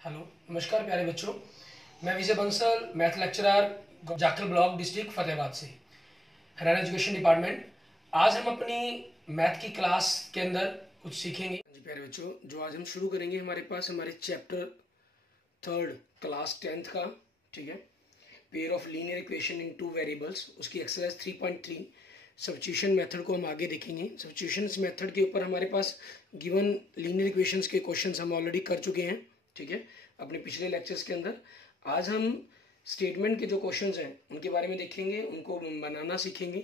Hello, नमस्कार प्यारे बच्चों। मैं Vijay Bansal, math lecturer, Jakhal block, district Fatehabad से, हरियाणा एजुकेशन डिपार्टमेंट। आज हम अपनी मैथ की क्लास के अंदर कुछ सीखेंगे। जी प्यारे बच्चों, जो आज हम शुरू करेंगे हमारे पास हमारे चैप्टर 3 क्लास 10th का, ठीक है, pair of linear equation in 2 variables, उसकी एक्सरसाइज 3.3 सब्स्टिट्यूशन मेथड को हम आगे देखेंगे। सब्स्टिट्यूशन मेथड के ऊपर हमारे पास गिवन लीनियर इक्वेशंस के क्वेश्चंस हम ऑलरेडी कर चुके हैं, ठीक है, अपने पिछले लेक्चर्स के अंदर। आज हम स्टेटमेंट के जो क्वेश्चंस हैं उनके बारे में देखेंगे, उनको बनाना सीखेंगे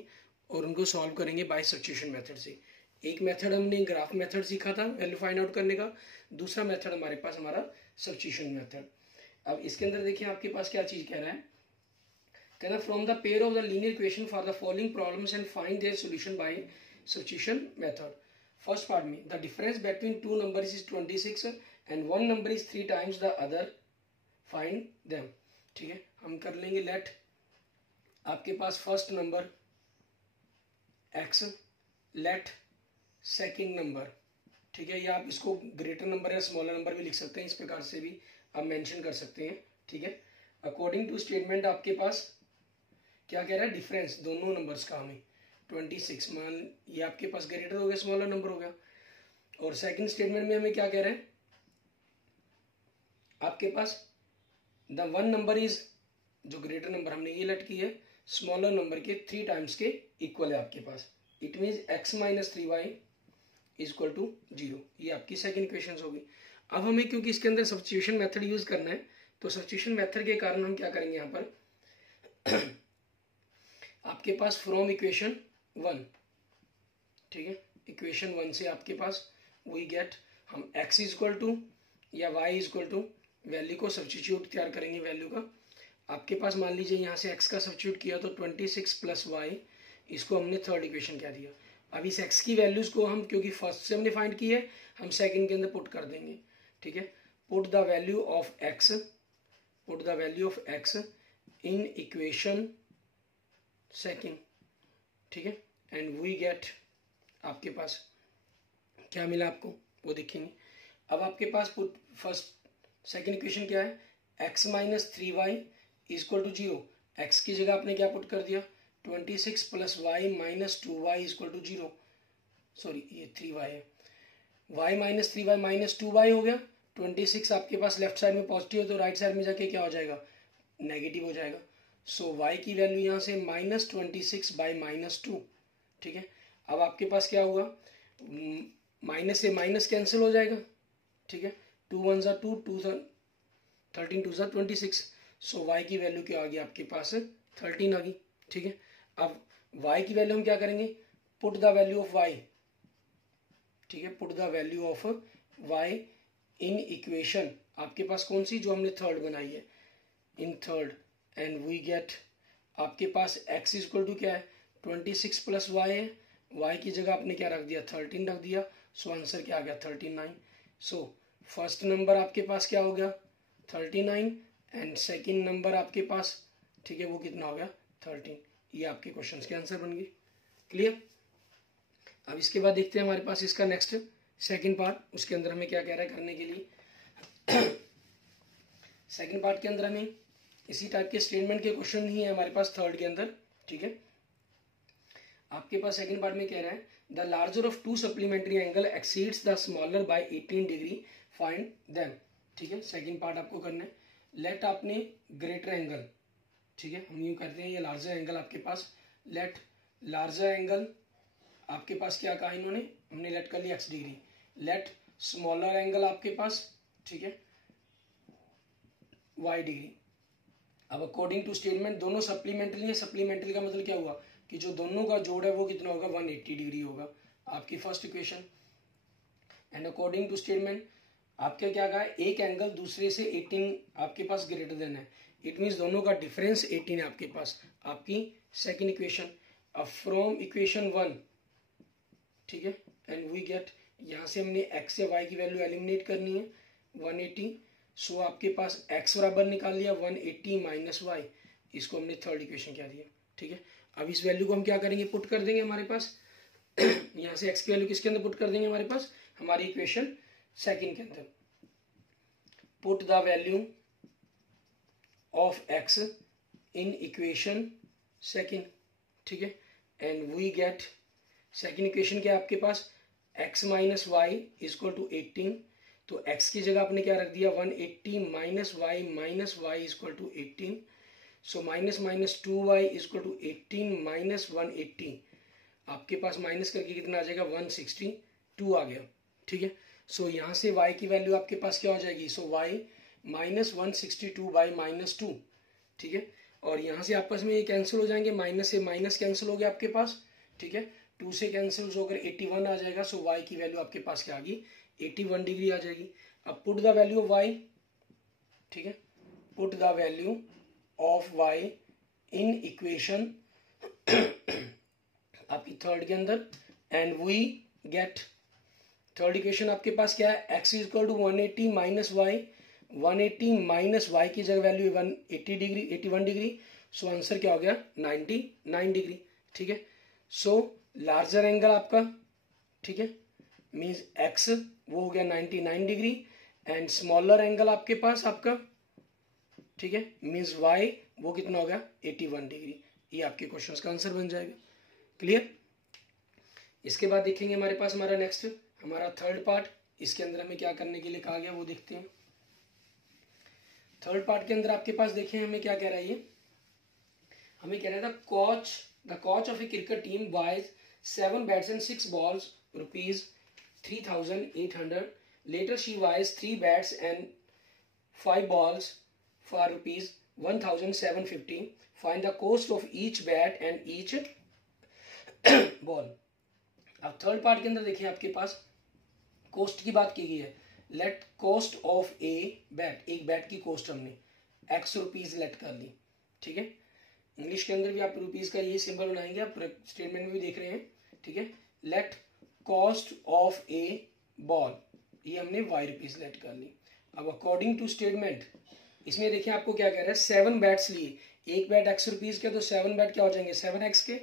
और उनको सॉल्व करेंगे बाय सब्स्टिट्यूशन मेथड से। एक मेथड हमने ग्राफ मेथड सीखा था वैल्यू फाइंड आउट करने का, दूसरा मेथड हमारे पास हमारा सब्स्टिट्यूशन मेथड। अब इसके अंदर देखिए आपके पास क्या चीज कह रहा है, कहना from the pair of the linear equation for the following problems and find their solution by substitution method. First part में the difference between two numbers is 26 and one number is 3 times the other, find them. ठीक है, हम कर लेंगे let आपके पास first number x, let second number, ठीक है, या आप इसको ग्रेटर नंबर या स्मॉलर नंबर भी लिख सकते हैं, इस प्रकार से भी आप मेंशन कर सकते हैं, ठीक है। अकॉर्डिंग टू स्टेटमेंट आपके पास क्या कह रहा है, डिफरेंस दोनों नंबर्स का हमें 26, मान ये आपके पास ग्रेटर हो गया, स्मॉलर नंबर हो गया। और सेकंड स्टेटमेंट में हमें क्या कह रहे हैं, आपके पास द वन नंबर इज, जो ग्रेटर नंबर हमने ये लेट की है, स्मॉलर नंबर के 3 times के इक्वल है आपके पास। It means x minus 3y is equal to 0। ये आपकी सेकंड इक्वेशन होगी। अब हमें क्योंकि इसके अंदर सब्स्टिट्यूशन मेथड यूज करना है, तो सब्स्टिट्यूशन मेथड के कारण हम क्या करेंगे यहाँ पर आपके पास फ्रॉम इक्वेशन 1, ठीक है, इक्वेशन 1 से आपके पास वी गेट, हम x इज इक्वल टू या y is equal to value को सब्स्टिट्यूट तैयार करेंगे वैल्यू का। आपके पास मान लीजिए यहाँ से x का सब्स्टिट्यूट किया तो 26 प्लस y, इसको हमने थर्ड इक्वेशन कह दिया। अब इस x की वैल्यूज को हम, क्योंकि फर्स्ट से हमने फाइंड की है, हम सेकंड के अंदर पुट कर देंगे, ठीक है। Put the value of x, put the value of x in equation second, ठीक है, एंड वी गेट, आपके पास क्या मिला आपको वो देखेंगे। अब आपके पास पुट फर्स्ट सेकंड इक्वेशन क्या है, x minus 3y is equal to 0। x की जगह आपने क्या पुट कर दिया, 26 plus Y minus 2y is equal to 0। Sorry, ये 3y है, y minus 3y minus 2y हो गया। 26 आपके पास लेफ्ट साइड में पॉजिटिव है तो राइट साइड में जाके क्या हो जाएगा, नेगेटिव हो जाएगा। सो y की वैल्यू यहाँ से माइनस 26 बाई माइनस 2, ठीक है। अब आपके पास क्या हुआ, माइनस से माइनस कैंसिल हो जाएगा, ठीक है, 2 1 ज़ा 2, 2 13 2 ज़ा 26। सो y की वैल्यू क्या आ गई आपके पास, 13 आ गई, ठीक है। अब y की वैल्यू हम क्या करेंगे, put the value of y, ठीक है, put the value of y in equation, आपके पास कौन सी, जो हमने थर्ड बनाई है, in third, and we get, आपके पास x इज इक्वल टू क्या है, 26 प्लस y है, y की जगह आपने क्या रख दिया, 13 रख दिया। सो आंसर क्या आ गया, 39। सो फर्स्ट नंबर आपके पास क्या हो गया, 39, एंड सेकंड नंबर आपके पास, ठीक है, वो कितना हो गया, 13। ये आपके क्वेश्चन के आंसर बन गए। क्लियर। अब इसके बाद देखते हैं हमारे पास इसका नेक्स्ट सेकंड पार्ट, उसके अंदर हमें क्या कह रहा है करने के लिए। सेकंड पार्ट के अंदर हमें इसी टाइप के स्टेटमेंट के क्वेश्चन ही है हमारे पास थर्ड के अंदर, ठीक है। आपके पास सेकंड पार्ट में कह रहा है the larger of to supplementary angle exceeds the smaller by 18 degree, find them, ठीक है। सेकंड पार्ट आपको करना है, लेट आपने ग्रेटर एंगल, ठीक है, हम यूं करते हैं, ये लार्जर एंगल आपके पास, लेट लार्जर एंगल आपके पास क्या कहा इन्होंने, हमने लेट कर लिया x degree, let smaller angle आपके पास, ठीक है, y डिग्री। अब अकॉर्डिंग टू स्टेटमेंट दोनों सप्लीमेंट्री है, सप्लीमेंट्री का मतलब क्या हुआ कि जो दोनों का जोड़ है वो कितना होगा, 180 डिग्री होगा, आपकी first equation. And according to statement आपके क्या कहा है, एक एंगल दूसरे से 18 आपके पास ग्रेटर देन है, इट मीन्स दोनों का डिफरेंस 18 है आपके पास, आपकी सेकंड इक्वेशन। अब फ्रॉम इक्वेशन 1, ठीक है, एंड वी गेट, यहाँ से हमने x या y की वैल्यू एलिमिनेट करनी है, 180। सो आपके पास x बराबर निकाल लिया 180 माइनस y, इसको हमने थर्ड इक्वेशन क्या दिया, ठीक है। अब इस वैल्यू को हम क्या करेंगे, पुट कर देंगे हमारे पास यहाँ से x की वैल्यू किसके अंदर पुट कर देंगे, हमारे पास हमारी इक्वेशन सेकंड के अंदर put the value of X in equation second, ठीक है, and we get second equation क्या है आपके पास, x minus Y is equal to 18, तो x की जगह आपने क्या रख दिया 180 minus Y is equal to 18, so minus minus 2y is equal to 18 minus 180, आपके पास माइनस करके कितना आ जाएगा 162 आ गया, ठीक है। सो यहाँ से y की वैल्यू आपके पास क्या हो जाएगी, सो y माइनस 162 बाई माइनस 2, ठीक है, और यहाँ से आपस में ये कैंसिल हो जाएंगे, माइनस से माइनस कैंसिल हो गया आपके पास, ठीक है, 2 से कैंसिल होकर 81 आ जाएगा, सो y की वैल्यू आपके पास क्या आ गई 81 डिग्री आ जाएगी। अब put the value of y, ठीक है, put the value of y in equation आपकी थर्ड के अंदर, and we get third equation आपके पास क्या है, x equal to 180 minus Y, 180 minus Y की जगह value 180 degree 81 degree, so answer क्या हो गया 99 डिग्री, ठीक है। सो लार्जर एंगल आपका, ठीक है, मीन्स x वो हो गया 99 डिग्री, एंड स्मॉलर एंगल आपके पास आपका, ठीक है, मीन्स y वो कितना हो गया 81 डिग्री। ये आपके क्वेश्चंस का आंसर बन जाएगा। क्लियर। इसके बाद देखेंगे हमारे पास हमारा नेक्स्ट हमारा थर्ड पार्ट, इसके अंदर हमें क्या करने के लिए कहा गया वो देखते हैं। थर्ड पार्ट के अंदर आपके पास देखें हमें क्या कह रहा है, ये हमें कह रहा था the coach of a cricket team buys 7 bats and 6 balls ₹3,800, later she buys 3 bats and 5 balls for ₹1,750, find the cost of each bat and each ball. अब थर्ड पार्ट के अंदर देखिए आपके पास कॉस्ट की बात की गई है। Let cost of a bat, एक बैट की कॉस्ट हमने x रुपीज लेट कर ली, ठीक है। इंग्लिश के अंदर भी आप रुपीज का ये सिंबल बनाएंगे, आप स्टेटमेंट में भी देख रहे हैं, ठीक है। Let cost of A ball, ये हमने y रुपीज लेट कर ली। अब अकॉर्डिंग टू स्टेटमेंट इसमें देखिए आपको क्या कह रहा है, 7 बैट्स लिए, एक बैट x रुपीज के, तो 7 बैट क्या हो जाएंगे 7x के,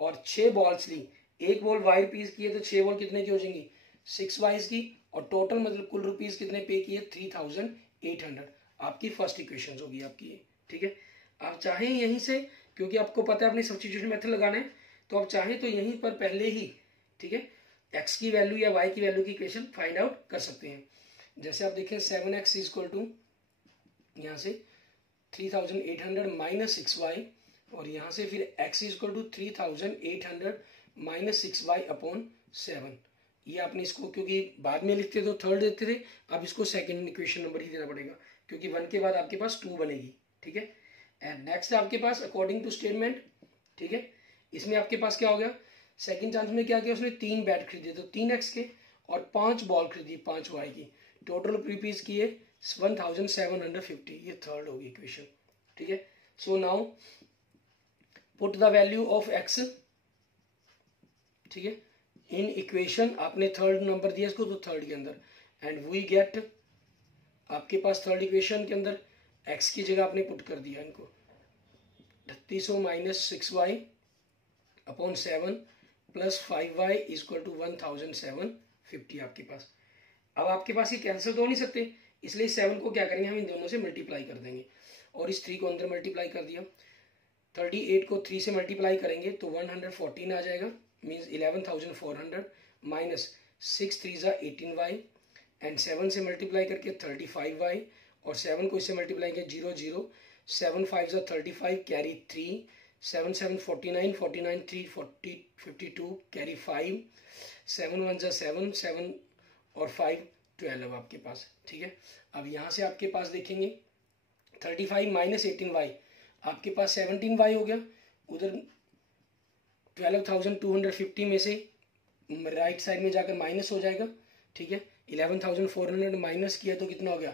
और 6 बॉल्स ली, एक बॉल y रुपीज की है तो 6 बॉल कितने की हो जाएंगी 6y की, और टोटल मतलब कुल रुपीज कितने पे किए 3,800। आपकी फर्स्ट इक्वेशन होगी आपकी ये, ठीक है। आप चाहें यहीं से, क्योंकि आपको पता है अपनी सब्स्टिट्यूशन मेथड लगाना है, तो आप चाहें तो यहीं पर पहले ही, ठीक है, x की वैल्यू या y की वैल्यू की इक्वेशन फाइंड आउट कर सकते हैं। जैसे आप देखें 7x इक्वल टू यहाँ से 3,800 माइनस 6y, और यहाँ से फिर x equal to 3,800 minus 6y upon 7। ये आपने इसको क्योंकि बाद में लिखते तो थर्ड देते थे, अब इसको सेकंड इक्वेशन नंबर ही देना पड़ेगा, क्योंकि 1 के बाद आपके पास 2 बनेगी, ठीक है। एंड नेक्स्ट आपके पास अकॉर्डिंग टू स्टेटमेंट, ठीक है, इसमें आपके पास क्या हो गया, सेकंड चांस में क्या किया उसने 3 बैट खरीदे तो 3x के, और 5 बॉल खरीदी 5y की, टोटल रुपीज किए 1,750, ये थर्ड होगी इक्वेशन, ठीक है। So now put the value of x, ठीक है, इन इक्वेशन, आपने थर्ड नंबर दिया इसको तो थर्ड के अंदर, एंड वी गेट आपके पास थर्ड इक्वेशन के अंदर x की जगह आपने पुट कर दिया इनको 3,800 minus 6y upon 7 plus 5y equal to 1,750 आपके पास। अब आपके पास ये कैंसिल तो हो नहीं सकते, इसलिए 7 को क्या करेंगे हम इन दोनों से मल्टीप्लाई कर देंगे, और इस 3 को अंदर मल्टीप्लाई कर दिया, 38 को 3 से मल्टीप्लाई करेंगे तो 114 आ जाएगा, मीन्स 11,400 माइनस 6 3 ज़ा 18y, एंड 7 से मल्टीप्लाई करके 35y, और 7 को इससे मल्टीप्लाई किया 0 0, 7 5 ज़ा 35 कैरी 3, 7 7 49, 49 3 40 52 कैरी 5, 7 1 ज़ा 7 7 और 5 12 आपके पास, ठीक है। अब यहाँ से आपके पास देखेंगे 35 माइनस 18y, आपके पास 17y हो गया, उधर 12,250 में से राइट साइड में जाकर माइनस हो जाएगा, ठीक है। 11,400 माइनस किया तो कितना हो गया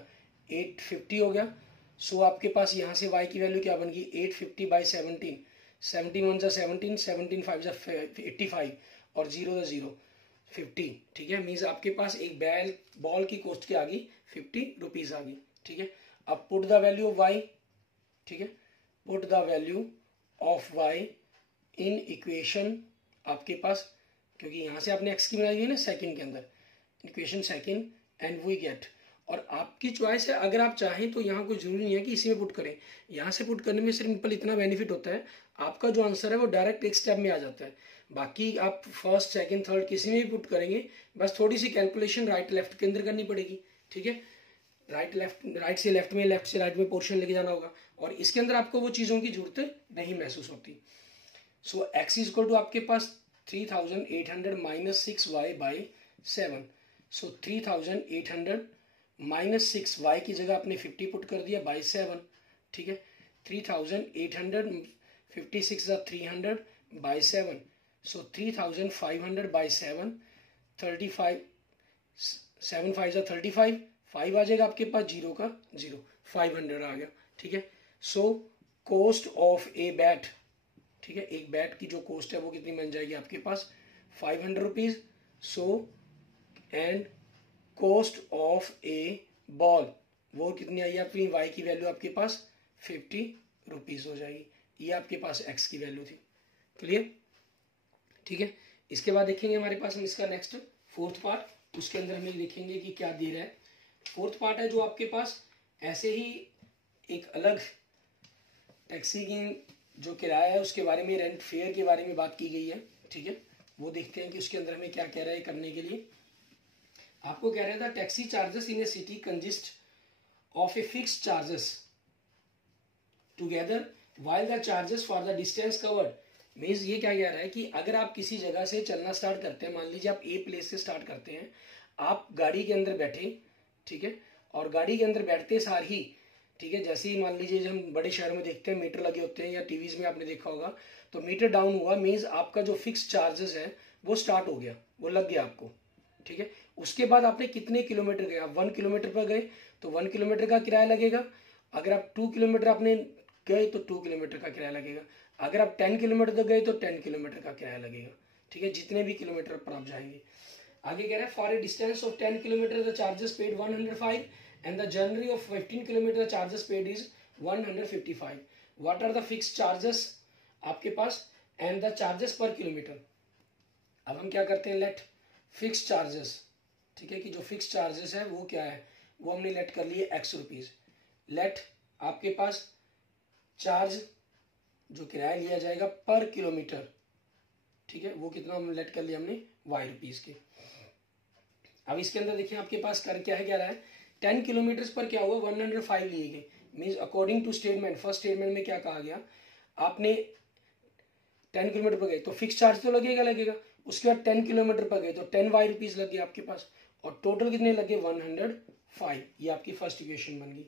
850 हो गया। सो आपके पास यहाँ से y की वैल्यू क्या बन गई 850 बाई 17, 17 1 ज़ा 17, 17 5 ज़ा 85, और 0 ज़ा 0 50, ठीक है। मीन्स आपके पास एक बॉल की कॉस्ट क्या आ गई 50 रुपीज आ गई, ठीक है। अब put the value of y, ठीक है, put the value of y in equation आपके पास, क्योंकि यहाँ से आपने x की बनाई हुई है ना सेकंड के अंदर, equation second, and we get, और आपकी चॉइस है, अगर आप चाहें तो यहाँ कोई जरूरी नहीं है कि इसी में पुट करें। यहाँ से पुट करने में सिंपल इतना बेनिफिट होता है, आपका जो आंसर है वो डायरेक्ट एक स्टेप में आ जाता है। बाकी आप फर्स्ट सेकंड थर्ड किसी में भी पुट करेंगे, बस थोड़ी सी कैलकुलेशन राइट लेफ्ट के अंदर करनी पड़ेगी, ठीक है। राइट से लेफ्ट में, लेफ्ट से राइट में पोर्शन लेके जाना होगा, और इसके अंदर आपको वो चीज़ों की जरूरत नहीं महसूस होती। सो x इज इक्वल टू आपके पास 3800 minus 6y by 7। So 3800 minus 6y की जगह आपने 50 पुट कर दिया बाई 7, ठीक है। 3800 56 300 बाई 7, सो 3500 बाई 7, 35 7 5 35, 5 आ जाएगा आपके पास, 0 का 0, 500 आ गया, ठीक है। So cost of a bat, ठीक है, एक बैट की जो कॉस्ट है वो कितनी बन जाएगी आपके पास 500 rupees. So and cost of A ball वो कितनी आई अपनी y की वैल्यू आपके पास 50 रुपीज हो जाएगी। ये आपके पास x की वैल्यू थी, क्लियर, ठीक है। इसके बाद देखेंगे हमारे पास हम इसका नेक्स्ट फोर्थ पार्ट, उसके अंदर हम देखेंगे कि क्या दे रहा है। फोर्थ पार्ट है जो आपके पास ऐसे ही एक अलग टैक्सी की जो किराया है उसके बारे में, रेंट फेयर के बारे में बात की गई है, ठीक है। वो देखते हैं कि उसके अंदर हमें क्या कह रहा है करने के लिए। आपको कह रहा था taxi charges in A city consist of a fixed charges together while the charges for the distance covered. Means ये क्या कह रहा है कि अगर आप किसी जगह से चलना स्टार्ट करते हैं, मान लीजिए आप ए प्लेस से स्टार्ट करते हैं, आप गाड़ी के अंदर बैठे, ठीक है, और गाड़ी के अंदर बैठते सार ही, ठीक है, जैसे ही मान लीजिए जो हम बड़े शहर में देखते हैं मीटर लगे होते हैं या टीवीज में आपने देखा होगा, तो मीटर डाउन हुआ मीन्स आपका जो फिक्स चार्जेस है वो स्टार्ट हो गया, वो लग गया आपको, ठीक है। उसके बाद आपने कितने किलोमीटर गए, आप 1 किलोमीटर पर गए तो 1 किलोमीटर का किराया लगेगा। अगर आप 2 किलोमीटर आपने गए तो 2 किलोमीटर का किराया लगेगा। अगर आप 10 किलोमीटर तक गए तो 10 किलोमीटर का किराया लगेगा, ठीक है, जितने भी किलोमीटर पर आप जाएंगे। आगे कह रहा है for a distance of 10 kilometre the charges paid 105 and the journey of 15 kilometer the charges paid is 155. What are the fixed charges आपके पास and the charges per kilometer। अब हम क्या करते हैं, लेट फिक्स चार्जेस, ठीक है, कि जो फिक्स चार्जेस है वो क्या है, वो हमने लेट कर लिए x रुपीज। लेट आपके पास चार्ज जो किराया लिया जाएगा पर किलोमीटर, ठीक है, वो कितना हम लेट कर लिया हमने y रुपीज के। अब इसके अंदर देखिए आपके पास कर क्या है, क्या रहा है 10 किलोमीटर पर क्या हुआ 105 लिए गए। Means according to statement, first statement में क्या कहा गया, आपने 10 किलोमीटर पर गए तो फिक्स चार्ज तो लगेगा। उसके बाद 10 किलोमीटर पर गए तो 10 वाई रुपीज लग गए आपके पास, और टोटल कितने लगे 105। ये आपकी फर्स्ट इक्वेशन बन गई।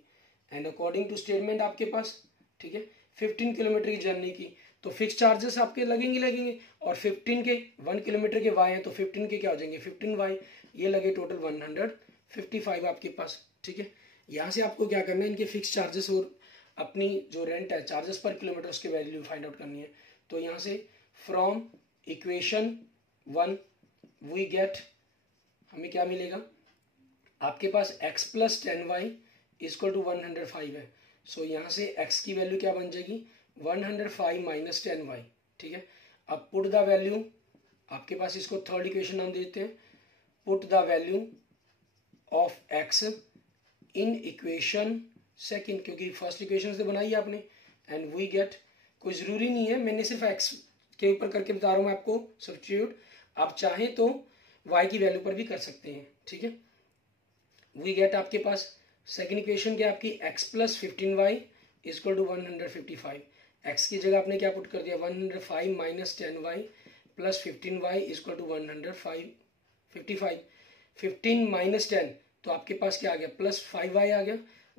एंड अकॉर्डिंग टू स्टेटमेंट आपके पास, ठीक है, 15 किलोमीटर की जर्नी की तो फिक्स चार्जेस आपके लगेंगे, और 15 के 1 किलोमीटर के वाई है तो 15 के क्या हो जाएंगे 15 वाई, ये लगे टोटल 155 आपके पास, ठीक है। यहाँ से आपको क्या करना है, इनके फिक्स चार्जेस और अपनी जो रेंट है चार्जेस पर किलोमीटर उसके वैल्यू फाइंड आउट करनी है। तो यहाँ से फ्रॉम इक्वेशन 1 वी गेट, हमें क्या मिलेगा, आपके पास x plus 10y equal to 105 है। सो यहाँ से x की वैल्यू क्या बन जाएगी 105 माइनस 10y, ठीक है। अब पुट द वैल्यू, आपके पास इसको थर्ड इक्वेशन नाम देते हैं, put the value of x in equation second, क्योंकि फर्स्ट इक्वेशन से बनाई है आपने, एंड वी गेट, कोई जरूरी नहीं है, मैंने सिर्फ x के ऊपर करके बता रहा हूं मैं आपको सब्स्टिट्यूट, आप चाहें तो y की वैल्यू पर भी कर सकते हैं, ठीक है। वी गेट आपके पास सेकंड इक्वेशन क्या आपकी x plus 15y equal to 155। x की जगह आपने क्या पुट कर दिया 105 minus 10y plus 15y equal to 155। 15 minus 10 तो आपके पास क्या आ गया प्लस 5y आ गया,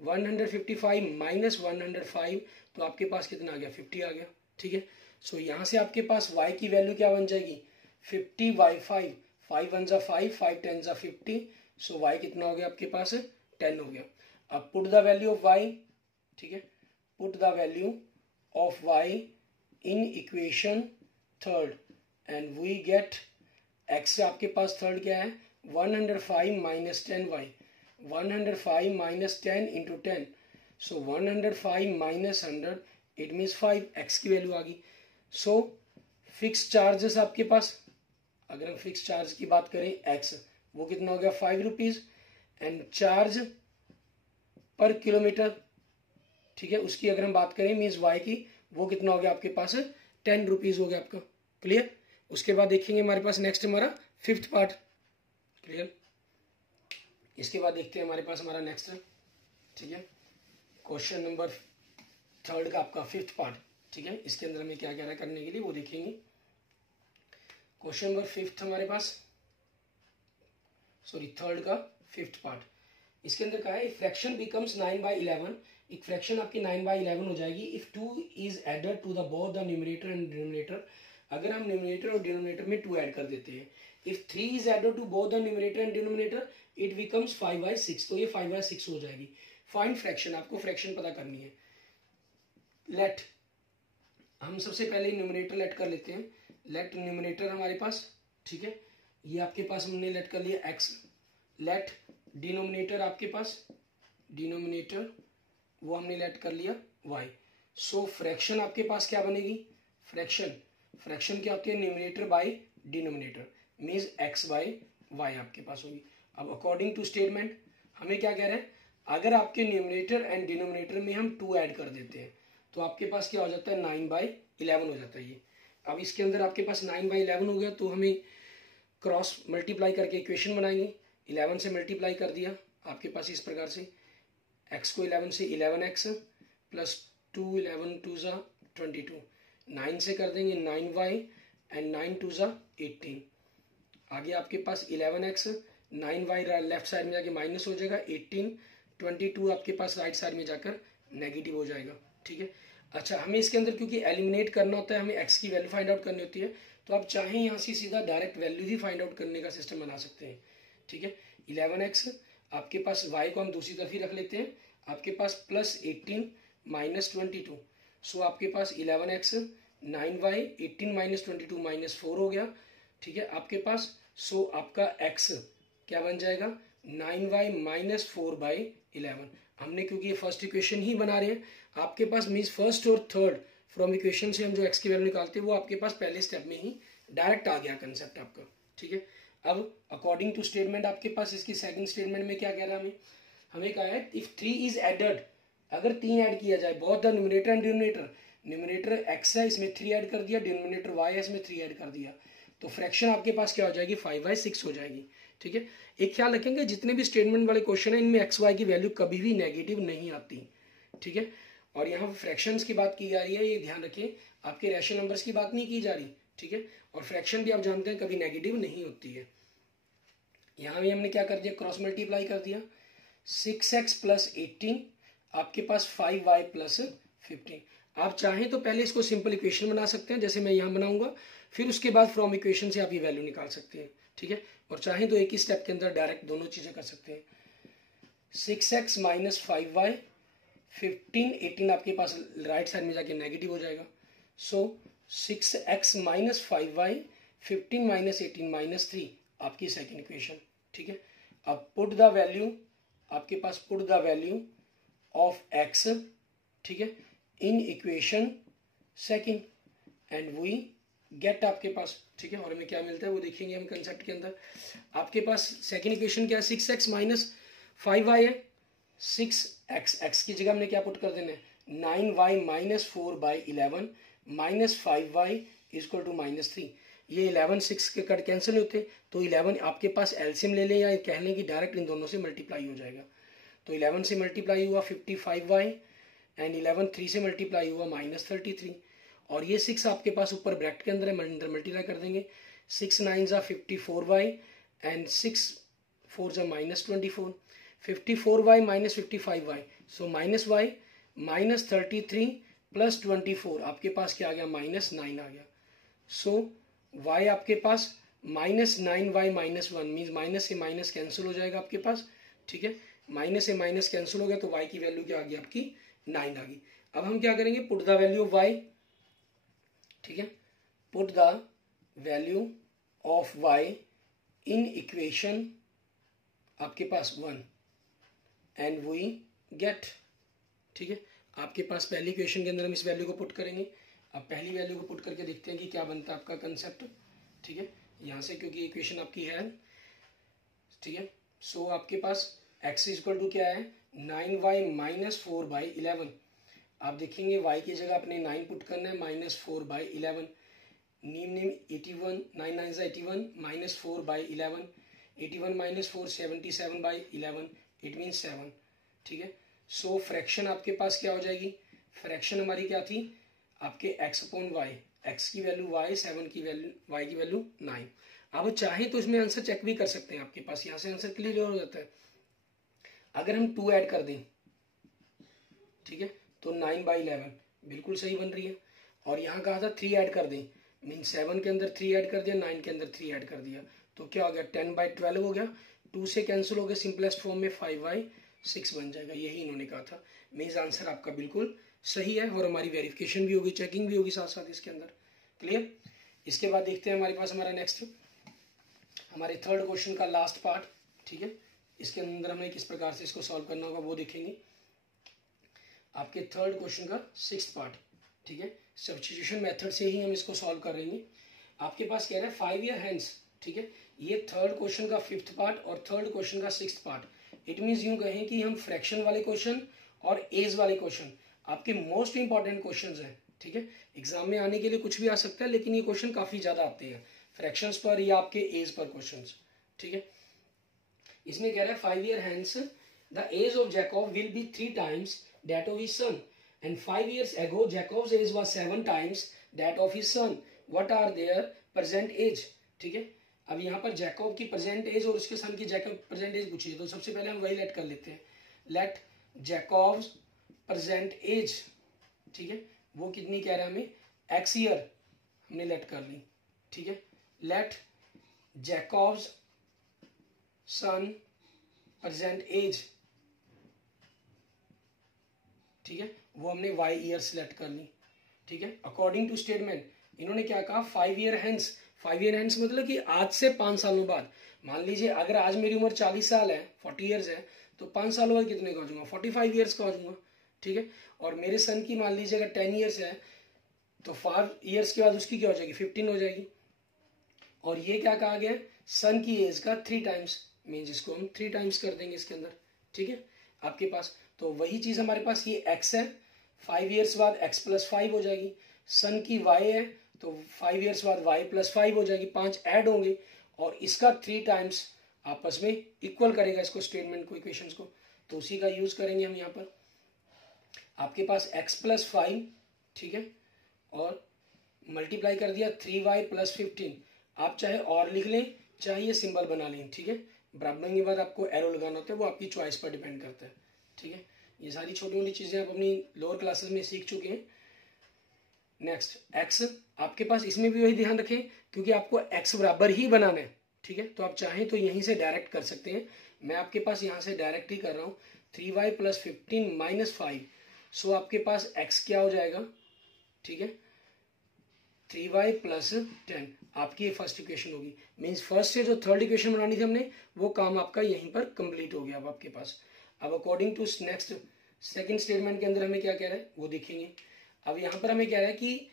155 माइनस 105 तो आपके पास कितना आ गया 50 आ गया, ठीक है। सो यहाँ से आपके पास y की वैल्यू क्या बन जाएगी 50/5, 5 1 5, 5 10 50, सो y कितना हो गया आपके पास 10 हो गया। अब put the value of y, ठीक है, put the value of y in equation third and we get x आपके पास थर्ड क्या है 105 minus 10y, 105 minus 10 into 10, so 105 minus 100 it means 5, x की वैल्यू आ गई। सो फिक्स चार्जेस आपके पास, अगर हम फिक्स चार्ज की बात करें x, वो कितना हो गया 5 रुपीज, एंड चार्ज पर किलोमीटर, ठीक है, उसकी अगर हम बात करें मीन्स वाई की, वो कितना हो गया आपके पास 10 रुपीज हो गया आपका। क्लियर। उसके बाद देखेंगे हमारे पास नेक्स्ट हमारा फिफ्थ पार्ट। क्लियर। इसके बाद देखते हैं हमारे पास हमारा नेक्स्ट, ठीक है, क्वेश्चन नंबर थर्ड का आपका फिफ्थ पार्ट। ठीक है, इसके अंदर हमें क्या कह रहा है करने के लिए वो देखेंगे। क्वेश्चन नंबर फिफ्थ हमारे पास, सॉरी थर्ड का फिफ्थ पार्ट। इसके अंदर कहा है फ्रैक्शन बिकम्स 9/11, एक फ्रैक्शन आपकी 9/11 हो जाएगी if 2 is added to the both the numerator and denominator, अगर हम न्यूमरेटर और डिनोमिनेटर में 2 ऐड कर देते हैं। If 3 is added to both the numerator and denominator it becomes 5/6, तो ये 5/6 हो जाएगी। फाइंड फ्रैक्शन, आपको फ्रैक्शन पता करनी है। लेट, हम सबसे पहले न्यूमरेटर लेट कर लेते हैं। लेट न्यूमरेटर हमारे पास, ठीक है, ये आपके पास हमने लेट कर लिया x। लेट डिनोमिनेटर आपके पास, डिनोमिनेटर वो हमने लेट कर लिया y। सो फ्रैक्शन आपके पास क्या बनेगी, फ्रैक्शन क्या होती है, numerator by denominator, means x by y आपके पास होगी। अब अकॉर्डिंग टू स्टेटमेंट हमें क्या कह रहे हैं, अगर आपके न्यूमरेटर एंड डिनोमिनेटर में हम 2 ऐड कर देते हैं तो आपके पास क्या हो जाता है 9/11 हो जाता है ये। अब इसके अंदर आपके पास 9/11 हो गया तो हमें क्रॉस मल्टीप्लाई करके इक्वेशन बनाएंगे। 11 से मल्टीप्लाई कर दिया आपके पास इस प्रकार से, x को 11 से 11x प्लस 2 11 2 ज़ा 22, 9 से कर देंगे 9y एंड 9 2 ज़ा 18। आगे आपके पास 11x, 9y लेफ्ट साइड में जाके माइनस हो जाएगा, 18 22 आपके पास राइट साइड में जाकर नेगेटिव हो जाएगा। ठीक है। अच्छा, हमें इसके अंदर क्योंकि एलिमिनेट करना होता है, हमें x की वैल्यू फाइंड आउट करनी होती है, तो आप चाहें यहाँ से सीधा डायरेक्ट वैल्यू ही फाइंड आउट करने का सिस्टम बना सकते हैं। ठीक है। 11x आपके पास, y को हम दूसरी तरफ ही रख लेते हैं, आपके पास प्लस 18 माइनस 22, सो आपके पास 11x 9y 18 माइनस 22 माइनस 4 हो गया। ठीक है, आपके पास सो आपका x क्या बन जाएगा 9y माइनस 4/11। हमने क्योंकि ये फर्स्ट इक्वेशन ही बना रहे हैं, आपके पास मीन्स फर्स्ट और थर्ड फ्रॉम इक्वेशन से हम जो x की वैल्यू निकालते हैं वो आपके पास पहले स्टेप में ही डायरेक्ट आ गया कंसेप्ट आपका। ठीक है। अब अकॉर्डिंग टू स्टेटमेंट आपके पास इसकी सेकंड स्टेटमेंट में क्या कह रहा है, हमें कहा है इफ 3 इज एडेड, अगर 3 ऐड किया जाए both the numerator and denominator, numerator x है इसमें 3 ऐड कर दिया, डिनोमिनेटर y है इसमें 3 ऐड कर दिया, तो फ्रैक्शन आपके पास क्या हो जाएगी 5/6 हो जाएगी। ठीक है। एक ख्याल रखेंगे जितने भी स्टेटमेंट वाले क्वेश्चन है इनमें एक्स वाई की वैल्यू कभी भी नेगेटिव नहीं आती। ठीक है। और यहाँ फ्रैक्शंस की बात की जा रही है, ये ध्यान रखें, आपके रैशनल नंबर्स की बात नहीं की जा रही। ठीक है। और फ्रैक्शन भी आप जानते हैं कभी नेगेटिव नहीं होती है। यहाँ भी हमने क्या कर दिया, क्रॉस मल्टीप्लाई कर दिया, 6x प्लस 18 आपके पास 5y प्लस 15। आप चाहें तो पहले इसको सिंपल इक्वेशन बना सकते हैं जैसे मैं यहाँ बनाऊंगा, फिर उसके बाद फ्रॉम इक्वेशन से आप ये वैल्यू निकाल सकते हैं। ठीक है। और चाहें तो एक ही स्टेप के अंदर डायरेक्ट दोनों चीजें कर सकते हैं। 6x माइनस 5y 15 18 आपके पास राइट साइड में जाके नेगेटिव हो जाएगा, सो 6x minus 5y 15 minus 18 minus 3 आपकी सेकेंड इक्वेशन। ठीक है। अब पुट द वैल्यू, आपके पास put the value of x, ठीक है, in equation second and we get आपके पास। ठीक है। और हमें क्या मिलता है वो देखेंगे हम कंसेप्ट के अंदर। आपके पास सेकेंड इक्वेशन क्या है, 6x माइनस 5y है, 6x की जगह हमने क्या पुट कर देना है 9y minus 4/11 minus 5y equal to minus 3। ये 11 6 के कट कैंसिल होते, तो 11 आपके पास एलसीएम ले लें या कह लें कि डायरेक्ट इन दोनों से मल्टीप्लाई हो जाएगा। तो 11 से मल्टीप्लाई हुआ 55y एंड 11 3 से मल्टीप्लाई हुआ माइनस 33, और ये 6 आपके पास ऊपर ब्रैकेट के अंदर है, मल्टीप्लाई कर देंगे, 6 9 ज़ा 54y एंड 6 4 ज़ा minus 24, 54y minus 55y, so minus y minus 33 plus 24 आपके पास क्या आ गया माइनस 9 आ गया। सो y आपके पास minus 9y minus 1 means minus से माइनस कैंसिल हो जाएगा आपके पास। ठीक है। माइनस से माइनस कैंसिल हो गया तो y की वैल्यू क्या आ गई आपकी 9 आ गई। अब हम क्या करेंगे, put the value of y, ठीक है, put the value of y in equation आपके पास 1 एंड वी गेट। ठीक है। आपके पास पहली इक्वेशन के अंदर हम इस वैल्यू को पुट करेंगे। अब पहली वैल्यू को पुट करके देखते हैं कि क्या बनता है आपका कंसेप्ट। ठीक है। यहाँ से क्योंकि इक्वेशन आपकी है, ठीक है, सो आपके पास x इक्वल टू क्या है 9y माइनस 4/11। आप देखेंगे y की जगह अपने 9 पुट करना है, -4/11। नीम 81, 9 9 81 -4/11, 81 - 4 77/11, इट मीन 7। ठीक है, सो फ्रैक्शन आपके पास क्या हो जाएगी, फ्रैक्शन हमारी क्या थी आपके x/y, x की वैल्यू y, 7 की वैल्यू y की वैल्यू 9। अब चाहे तो इसमें आंसर चेक भी कर सकते हैं, आपके पास यहाँ से आंसर क्लियर हो जाता है। अगर हम 2 ऐड कर दें, ठीक है, तो 9/11 बिल्कुल सही बन रही है। और यहाँ कहा था 3 ऐड कर दें, मीन 7 के अंदर 3 ऐड कर दिया, 9 के अंदर 3 ऐड कर दिया, तो क्या हो गया 10/12 हो गया। 2 से कैंसिल हो गया, सिंपलेस्ट फॉर्म में 5/6 बन जाएगा, यही इन्होंने कहा था। मीन्स आंसर आपका बिल्कुल सही है और हमारी वेरिफिकेशन भी होगी, चेकिंग भी होगी साथ साथ इसके अंदर। क्लियर। इसके बाद देखते हैं हमारे पास हमारा नेक्स्ट, हमारे थर्ड क्वेश्चन का लास्ट पार्ट। ठीक है, इसके अंदर हमें किस प्रकार से इसको सॉल्व करना होगा वो देखेंगे। आपके थर्ड क्वेश्चन का 6th पार्ट। ठीक है, सब्स्टिट्यूशन मेथड से ही हम इसको सॉल्व कर रहेंगे। आपके पास कह रहा है 5 ईयर हैंस। ठीक है, ये थर्ड क्वेश्चन का 5th पार्ट और थर्ड क्वेश्चन का 6th पार्ट। इट मीन्स यूं कहें कि हम फ्रैक्शन वाले क्वेश्चन और एज वाले क्वेश्चन आपके मोस्ट इंपॉर्टेंट क्वेश्चंस हैं। ठीक है, एग्जाम में आने के लिए कुछ भी आ सकता है, लेकिन ये क्वेश्चन काफी ज्यादा आते हैं फ्रैक्शंस पर या आपके एज पर क्वेश्चंस। ठीक है, इसमें कह रहा है 5 year hence the age of Jacob will be 3 times that of his son, and 5 years ago Jacob's age was 7 times that of his son. What are their present age? ठीक है, अब यहाँ पर जैकब की प्रेजेंट एज और उसके सन की Jacob present as पूछी है, तो सबसे पहले हम वही लेट कर लेते हैं। लेट जैकब्स प्रेजेंट एज, ठीक है, वो कितनी कह रहा है हमें, x ईयर हमने लेट कर ली। ठीक है, लेट जैकब्स सन प्रेजेंट एज, ठीक है, वो हमने y ईयर सेलेक्ट कर ली। ठीक है, अकॉर्डिंग टू स्टेटमेंट इन्होंने क्या कहा, 5 ईयर हैंस। 5 ईयर हैंस मतलब कि आज से 5 सालों बाद। मान लीजिए अगर आज मेरी उम्र 40 साल है, 40 ईयर्स है, तो 5 सालों बाद कितने का हो जाऊंगा, 45 ईयर्स का हो जाऊंगा। ठीक है, और मेरे सन की मान लीजिए अगर 10 ईयर्स है, तो 5 ईयर्स के बाद उसकी क्या हो जाएगी, 15 हो जाएगी। और ये क्या कहा गया, सन की एज का 3 times, मीन्स इसको हम 3 times कर देंगे इसके अंदर। ठीक है, आपके पास तो वही चीज हमारे पास, ये x है, 5 ईयर्स बाद x+5 हो जाएगी। सन की y है, तो 5 ईयर्स बाद y+5 हो जाएगी, 5 ऐड होंगे और इसका 3 times आपस में इक्वल करेगा इसको, स्टेटमेंट को, इक्वेशंस को, तो उसी का यूज करेंगे हम यहाँ पर। आपके पास x+5, ठीक है, और मल्टीप्लाई कर दिया 3y+15। आप चाहे और लिख लें, चाहे ये सिंबल बना लें। ठीक है, बराबर के बाद आपको एरो लगाना होता है, वो आपकी चॉइस पर डिपेंड करता है। ठीक है, ये सारी छोटी मोटी चीजें आप अपनी लोअर क्लासेस में सीख चुके हैं। नेक्स्ट x, आपके पास इसमें भी वही ध्यान रखें क्योंकि आपको x बराबर ही बनाना है। ठीक है, तो आप चाहें तो यहीं से डायरेक्ट कर सकते हैं, मैं आपके पास यहाँ से डायरेक्ट ही कर रहा हूँ। 3y+15 - 5, सो आपके पास x क्या हो जाएगा, ठीक है, 3y+10 आपकी ये फर्स्ट इक्वेशन होगी। मीन्स फर्स्ट से जो थर्ड इक्वेशन बनानी थी हमने, वो काम आपका यहीं पर कंप्लीट हो गया अब आपके पास। अब according to next second statement के अंदर हमें क्या कह रहा है वो देखेंगे। अब यहाँ पर हमें कह रहा है कि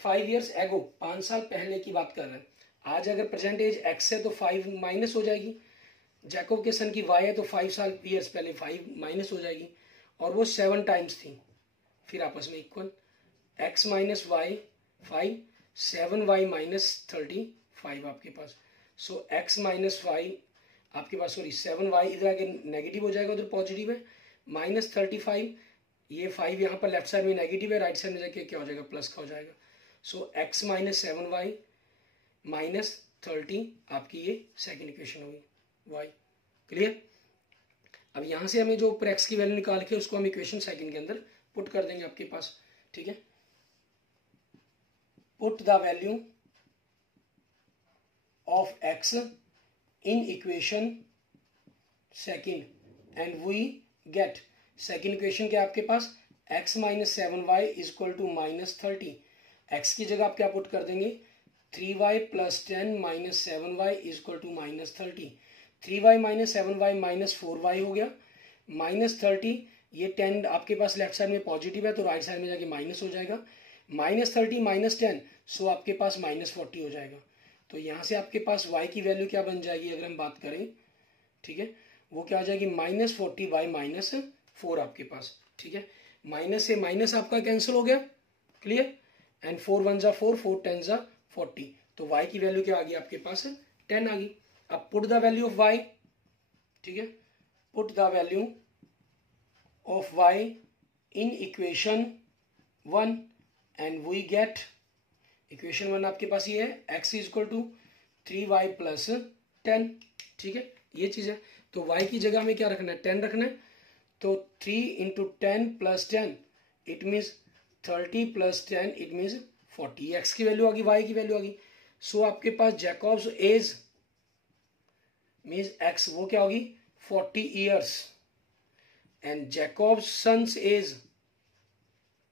5 years ago, 5 साल पहले की बात कर रहे हैं। आज अगर प्रेजेंट एज x है तो 5 माइनस हो जाएगी, जैकब के सन की y है तो 5 साल ईयर्स पहले 5 माइनस हो जाएगी, और वो 7 times थी, फिर आपस में इक्वल, x - y 5, 7y - 35 आपके पास। सो x - y आपके पास, सॉरी 7y इधर आगे नेगेटिव हो जाएगा, उधर पॉजिटिव है, -35, ये 5 यहाँ पर लेफ्ट साइड में नेगेटिव है, राइट साइड में जाके क्या हो जाएगा, प्लस का हो जाएगा। सो x - 7y - 30 आपकी ये सेकेंड इक्वेशन होगी y। क्लियर। अब यहाँ से हमें जो ऊपर x की वैल्यू निकाल के उसको हम इक्वेशन सेकेंड के अंदर पुट कर देंगे आपके पास। ठीक है, put the value of x in equation second and we get, second equation क्या आपके पास, x - 7y = -30। x की जगह आप क्या पुट कर देंगे, 3y+10 - 7y = -30। 3y - 7y -4y हो गया, -30, ये 10 आपके पास लेफ्ट साइड में पॉजिटिव है तो राइट साइड में जाके माइनस हो जाएगा, -30 - 10, सो आपके पास -40 हो जाएगा। तो यहाँ से आपके पास y की वैल्यू क्या बन जाएगी अगर हम बात करें, ठीक है, वो क्या हो जाएगी, -40y 4 आपके पास, ठीक है। माइनस से माइनस आपका कैंसिल हो गया, क्लियर। एंड 4 1 जा 4, 4 10 जा 40, तो y की वैल्यू क्या आ गई आपके पास 10 आ गई। अब put the value of y, ठीक है, put the value of y in equation 1 and we get equation 1 आपके पास ये है x equal to 3y plus 10, ठीक है, ये चीज है। तो y की जगह में क्या रखना है, 10 रखना है। तो 3 into 10 plus 10 it means 30 plus 10 it means 40। x की वैल्यू आ गई, y की वैल्यू आ गई। सो आपके पास जैकॉब्स एज मीन्स x वो क्या होगी 40 ईयर्स एंड जैकॉब्स सन्स एज,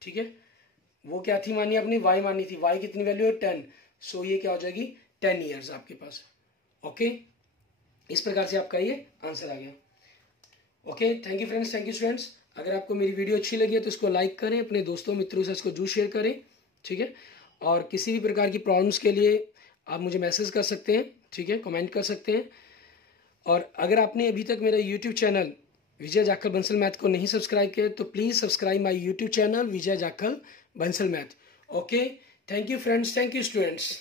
ठीक है, वो क्या थी मानी आपने, y मानी थी, y कितनी वैल्यू है 10। सो ये क्या हो जाएगी 10 ईयर्स आपके पास। ओके, इस प्रकार से आपका ये आंसर आ गया। Okay, thank you friends, thank you students. अगर आपको मेरी वीडियो अच्छी लगी है तो इसको लाइक करें, अपने दोस्तों मित्रों से इसको जरूर शेयर करें, ठीक है। और किसी भी प्रकार की प्रॉब्लम्स के लिए आप मुझे मैसेज कर सकते हैं, ठीक है, कमेंट कर सकते हैं। और अगर आपने अभी तक मेरा यूट्यूब चैनल विजय जाखल बंसल मैथ को नहीं सब्सक्राइब किया तो please subscribe my YouTube channel Vijay Jakhal Bansal math. Okay, thank you friends, thank you students.